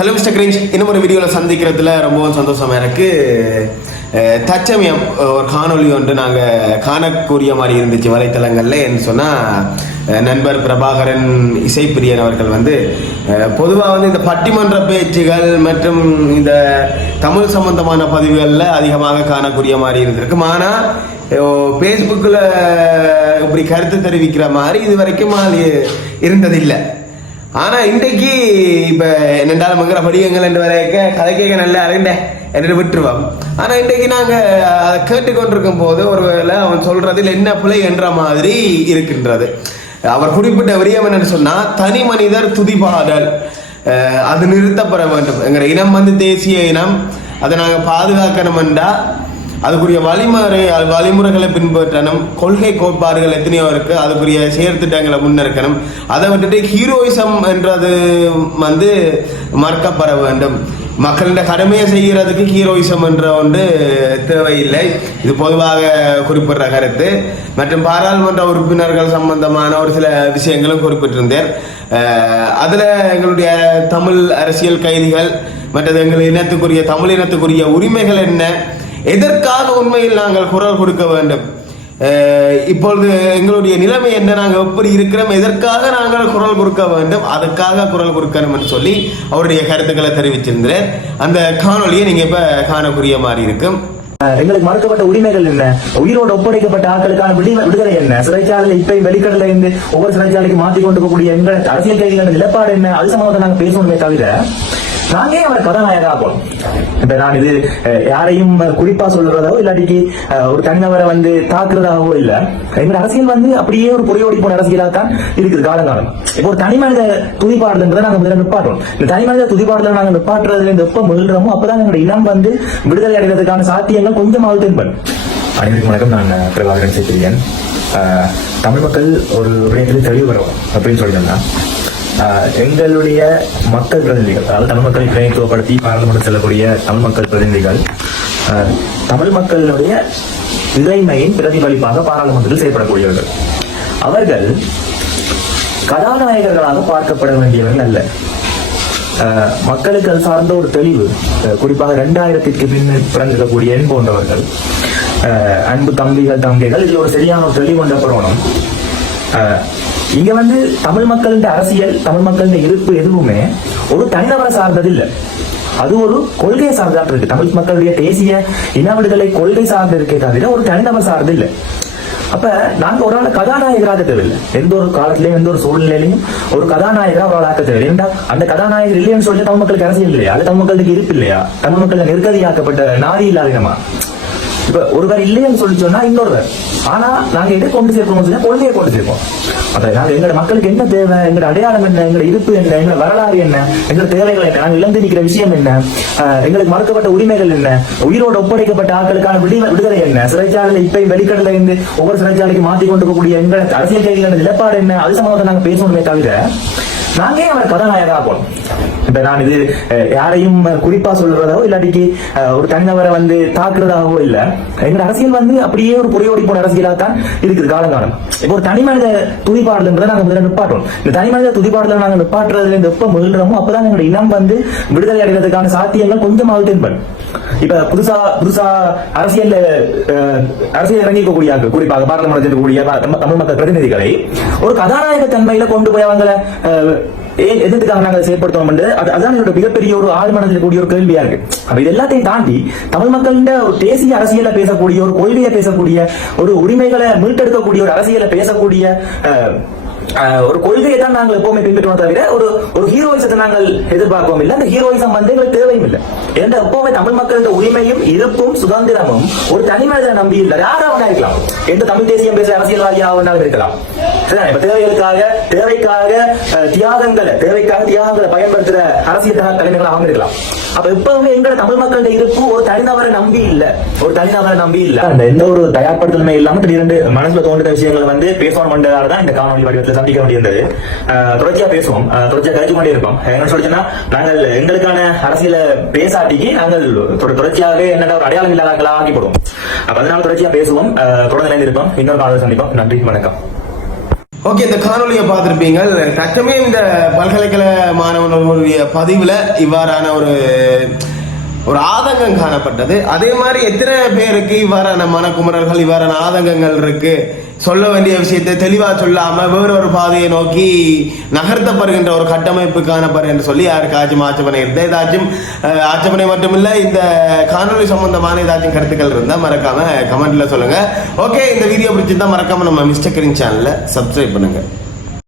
Hello mister cringe, இன்னும் ஒரு வீடியோவில் சந்திக்கிறதுல ரொம்பவும் சந்தோஷமா இருக்கு. தற்சமயம் ஒரு காணொலி ஒன்று நாங்கள் காணக்கூடிய மாதிரி இருந்துச்சு வலைத்தளங்களில். என்ன சொன்னால், நண்பர் பிரபாகரன் இசைப்பிரியன் அவர்கள் பொதுவாக இந்த பட்டிமன்ற பேச்சுகள் மற்றும் இந்த தமிழ் சம்பந்தமான பதிவுகளில் அதிகமாக காணக்கூடிய மாதிரி இருந்திருக்கு. ஆனால் ஃபேஸ்புக்கில் இப்படி கருத்து தெரிவிக்கிற மாதிரி இது வரைக்கும் இருந்ததில்லை. ஆனால் இன்றைக்கு இப்போ என்னென்றாலும் மங்கிற படியங்கள் என்று வரைக்க கதை கேட்க நல்லா அறிண்ட என்று விட்டுருவோம். ஆனால் இன்றைக்கு நாங்கள் அதை கேட்டுக்கொண்டிருக்கும் போது ஒருவேளை அவன் சொல்றதில் என்ன பிழை என்ற மாதிரி இருக்கின்றது. அவர் குறிப்பிட்ட விடயம் என்னன்னு சொன்னால், தனி மனிதர் துதிபாடல் அது நிறுத்தப்பட வேண்டும். எங்கள் இனம் தேசிய இனம், அதை நாங்கள் பாதுகாக்கணும் என்றால் அதுக்குரிய வழிமுறைகளை பின்பற்றணும். கொள்கை கோட்பாடுகள் எத்தனையோ இருக்கு, அதுக்குரிய செயற்திட்டங்களை முன்னெடுக்கணும். அதை விட்டுட்டு ஹீரோயிசம் என்றது மறக்கப்பட வேண்டும். மக்களிட கடமையை செய்கிறதுக்கு ஹீரோயிசம் என்ற ஒன்று தேவையில்லை. இது பொதுவாக குறிப்பிடுற கருத்து. மற்றும் பாராளுமன்ற உறுப்பினர்கள் சம்பந்தமான ஒரு சில விஷயங்களும் குறிப்பிட்டிருந்தேன். அதுல எங்களுடைய தமிழ் அரசியல் கைதிகள் மற்றது எங்கள் இனத்துக்குரிய தமிழ் இனத்துக்குரிய உரிமைகள் என்ன, எதற்காக உண்மையில் நாங்கள் குரல் கொடுக்க வேண்டும், இப்பொழுது எங்களுடைய நிலைமை என்ன, நாங்கள் எப்படி இருக்கிறோம், எதற்காக நாங்கள் குரல் கொடுக்க வேண்டும், அதுக்காக குரல் கொடுக்கணும் என்று சொல்லி அவருடைய கருத்துக்களை தெரிவிச்சிருந்தேன். அந்த காணொலியை நீங்க இப்ப காணக்கூடிய மாதிரி இருக்கும். எங்களுக்கு மறுக்கப்பட்ட உரிமைகள் என்ன, உயிரோடு ஒப்படைக்கப்பட்ட ஆட்களுக்கான விடுதலை என்ன, சிறைச்சாலை இப்ப வெளிக்கடல இருந்து ஒவ்வொரு சிறைச்சாலைக்கு மாற்றி கொண்டு போகக்கூடிய எங்கள் அரசியல் கைதிகள் நிலப்பாடு என்ன, அது சம்பந்தத்தை நாங்கள் பேசணுமே தவிர நாங்க அவர் கதாநாயகா ஆகணும். இப்ப நான் இது யாரையும் குறிப்பா சொல்றதோ இல்லாட்டிக்கு ஒரு தனிநபரை தாக்குறதாகவோ இல்ல. எங்க அரசியல் அப்படியே ஒரு பொறியோடி போன அரசியலாக தான் இருக்குது காலங்காலம். இப்போ ஒரு தனி மனித துதிப்பாடுன்றதை நாங்க முதல்ல நிப்பாட்டோம். இந்த தனி மனித துதிப்பாடுல நாங்க நிப்பாட்டுறதுல இந்த எப்ப முயல்றோமோ அப்பதான் எங்களுடைய இனம் விடுதலை அடைவதற்கான சாத்தியங்கள் கொஞ்சமாவது தென்படும். அனைவருக்கும் வணக்கம். நான் பிரபாகரன் இசைப்பிரியன். தமிழ் மக்கள் ஒரு விடயத்தில் தெளிவு பெறவும் அப்படின்னு சொல்லிட்டோம்னா, எங்களுடைய மக்கள் பிரதிநிதிகள், அதாவது தமிழ் மக்களை பிரதிநிதித்துவப்படுத்தி பாராளுமன்றம் செல்லக்கூடிய தமிழ் மக்கள் பிரதிநிதிகள் தமிழ் மக்களுடைய இறைமையின் பிரதிபலிப்பாக பாராளுமன்றத்தில் செயல்படக்கூடியவர்கள். அவர்கள் கதாநாயகர்களாக பார்க்கப்பட வேண்டியவர்கள் அல்ல. மக்களுக்கு அது சார்ந்த ஒரு தெளிவு, குறிப்பாக 2000க்கு பின்னர் பிறந்திருக்கக்கூடிய எண் போன்றவர்கள், அன்பு தம்பிகள் தங்கைகள், இதுல ஒரு சரியான ஒரு தெளிவு கொண்டப்படணும். இங்க தமிழ் மக்களின் அரசியல், தமிழ் மக்களின் இருப்பு எதுவுமே ஒரு தனிநபரை சார்ந்தது இல்லை, அது ஒரு கொள்கையை சார்ந்தான் இருக்கு. தமிழ் மக்களுடைய தேசிய இன விடுதலை கொள்கை சார்ந்து இருக்கே தவிர ஒரு தனிநபர் சார்ந்து இல்லை. அப்ப நாங்க ஒரு ஆள் கதாநாயகராக தேவையில்லை. எந்த ஒரு காலத்திலையும் எந்த ஒரு சூழ்நிலையிலையும் ஒரு கதாநாயகரா ஒரு ஆளாக்க தேவையில்லை. ஏன்னா அந்த கதாநாயகர் இல்லைன்னு சொல்லி தமிழ் மக்களுக்கு அரசியல் இல்லையா, அது தமிழ் மக்களுக்கு இருப்பு இல்லையா, தமிழ் மக்கள் நெருக்கதியாக்கப்பட்ட நாதி இல்லாதமா. இப்ப ஒருவர் இல்லைன்னு சொல்லி சொன்னா இன்னொருவர், ஆனா நாங்க எதை கொண்டு சேர்ப்போம் சொன்னா கொள்கையை கொண்டு சேர்ப்போம். அப்ப நாங்க எங்களோட மக்களுக்கு என்ன தேவை, எங்களோட அடையாளம் என்ன, எங்களோட இருப்பு என்ன, எங்களோட வரலாறு என்ன, எங்களோட தேவைகள் என்ன, நாங்க இழந்து நிற்கிற விஷயம் என்ன, எங்களுக்கு மறுக்கப்பட்ட உரிமைகள் என்ன, உயிரோடு ஒப்படைக்கப்பட்ட ஆட்களுக்கான விடுதலை என்ன, சிறைச்சாலையில இப்ப வெளிக்கடல இருந்து ஒவ்வொரு சிறைச்சாலைக்கு மாற்றி கொண்டு போகக்கூடிய எங்களோட அரசியல் கைதிகளோட நிலப்பாடு என்ன, அது சம்பந்தத்தை நாங்க பேசணுமே தவிர நாங்க அவர் கதாநாயகா ஆகணும். இப்ப நான் இது யாரையும் குறிப்பா சொல்றதோ இல்லாட்டிக்கு ஒரு தனிநபரை தாக்குறதாகவோ இல்ல. எங்க அரசியல் அப்படியே ஒரு பொறியோடி போன அரசியலாக தான் இருக்குது காலங்காலம். இப்போ ஒரு தனி மனித துதிப்பாடுன்றதை நாங்க முதல்ல நிப்பாட்டோம். இந்த தனி மனித துதிப்பாடுல நாங்க நிப்பாட்டுறதுல இந்த எப்ப முயல்றோமோ அப்பதான் எங்களுடைய இனம் விடுதலை அடைவதற்கான சாத்தியங்கள் கொஞ்சமாவது தென்படும். இப்ப புதுசா அரசியல் இறங்கிக்கக்கூடிய குறிப்பாக பாராளுமன்றத்தில் இருக்கக்கூடிய தமிழ் மக்கள் பிரதிநிதிகளை ஒரு கதாநாயக தன்மையில கொண்டு போய் அவங்களை எதுக்காக நாங்கள் செயல்படுத்தோம், அதான் என்னோட மிகப்பெரிய ஒரு ஆழ்மனதில் கூடிய ஒரு கேள்வியா இருக்கு. அப்ப இது எல்லாத்தையும் தாண்டி தமிழ் மக்களின் ஒரு தேசிய அரசியலை பேசக்கூடிய, ஒரு கொள்கையை பேசக்கூடிய, ஒரு உரிமைகளை மீட்டெடுக்கக்கூடிய ஒரு அரசியலை பேசக்கூடிய ஒரு கொள்கையை தான் நாங்கள் எப்பவுமே பின்பற்றுவோம் தவிர ஒரு ஹீரோயிசத்தை நாங்கள் எதிர்பார்க்கவும் இல்லை. அந்த ஹீரோயிசம் எங்களுக்கு தேவையும் இல்லை. எந்த எப்பவுமே தமிழ் மக்களோட உரிமையும் இருப்பும் சுதந்திரமும் ஒரு தனி மனிதனை நம்பி இல்லை. யாராவது இருக்கலாம், எந்த தமிழ் தேசியம் பேச அரசியல்வாதியாக இருக்கலாம். இப்ப தேவைக்காக தியாகங்களை பயன்படுத்துற அரசியல் தலைமைகளாகவும் இருக்கலாம். அப்ப எப்பவுமே எங்க தமிழ் மக்களோட இருப்பு ஒரு தனிநபரை நம்பி இல்ல. அந்த எந்த ஒரு தயார்படுத்தலுமே இல்லாம திடீரென்று மனசுல தோன்ற விஷயங்களை பேசணும் என்றதாலதான் இந்த காணொலி வடிவத்தில் சந்திக்க வேண்டியிருந்தது. தொடர்ச்சியா பேசுவோம், தொடர்ச்சியா கழிச்சு கொண்டே இருப்போம். என்ன சொல்லிச்சுன்னா, நாங்கள் எங்களுக்கான அரசியல பேசாட்டிக்கு நாங்கள் தொடர்ச்சியாகவே என்னென்ன ஒரு அடையாளம் இல்லாத ஆக்கி போடுவோம். அதனால தொடர்ச்சியா பேசுவோம், தொடர்ந்து இருப்போம். இன்னொரு காணொலி சந்திப்போம். நன்றி, வணக்கம். ஓகே, இந்த காணொலியை பார்த்துருப்பீங்க. தற்சமே இந்த பல்கலைக்கழக மாணவர்களுடைய பதிவில் இவ்வாறான ஒரு ஆதங்கம் காணப்பட்டது. அதே மாதிரி எத்தனை பேருக்கு இவ்வாறான மனக்குமுறல்கள், இவ்வாறான ஆதங்கங்கள் இருக்கு, சொல்ல வேண்டிய விஷயத்தை தெளிவா சொல்லாம வேறொரு பாதையை நோக்கி நகர்த்தப்படுகின்ற ஒரு கட்டமைப்பு காணப்படுது என்று சொல்லி யாருக்காச்சும் ஆட்சேபனை இருந்தா, ஏதாச்சும் ஆட்சேபனை மட்டுமில்ல, இந்த காணொலி சம்பந்தமான ஏதாச்சும் கருத்துக்கள் இருந்தா மறக்காம கமெண்ட்ல சொல்லுங்க. ஓகே, இந்த வீடியோ பிடிச்சிருந்தா மறக்காம நம்ம மிஸ்டர் கிரீன் சேனலை சப்ஸ்கிரைப் பண்ணுங்க.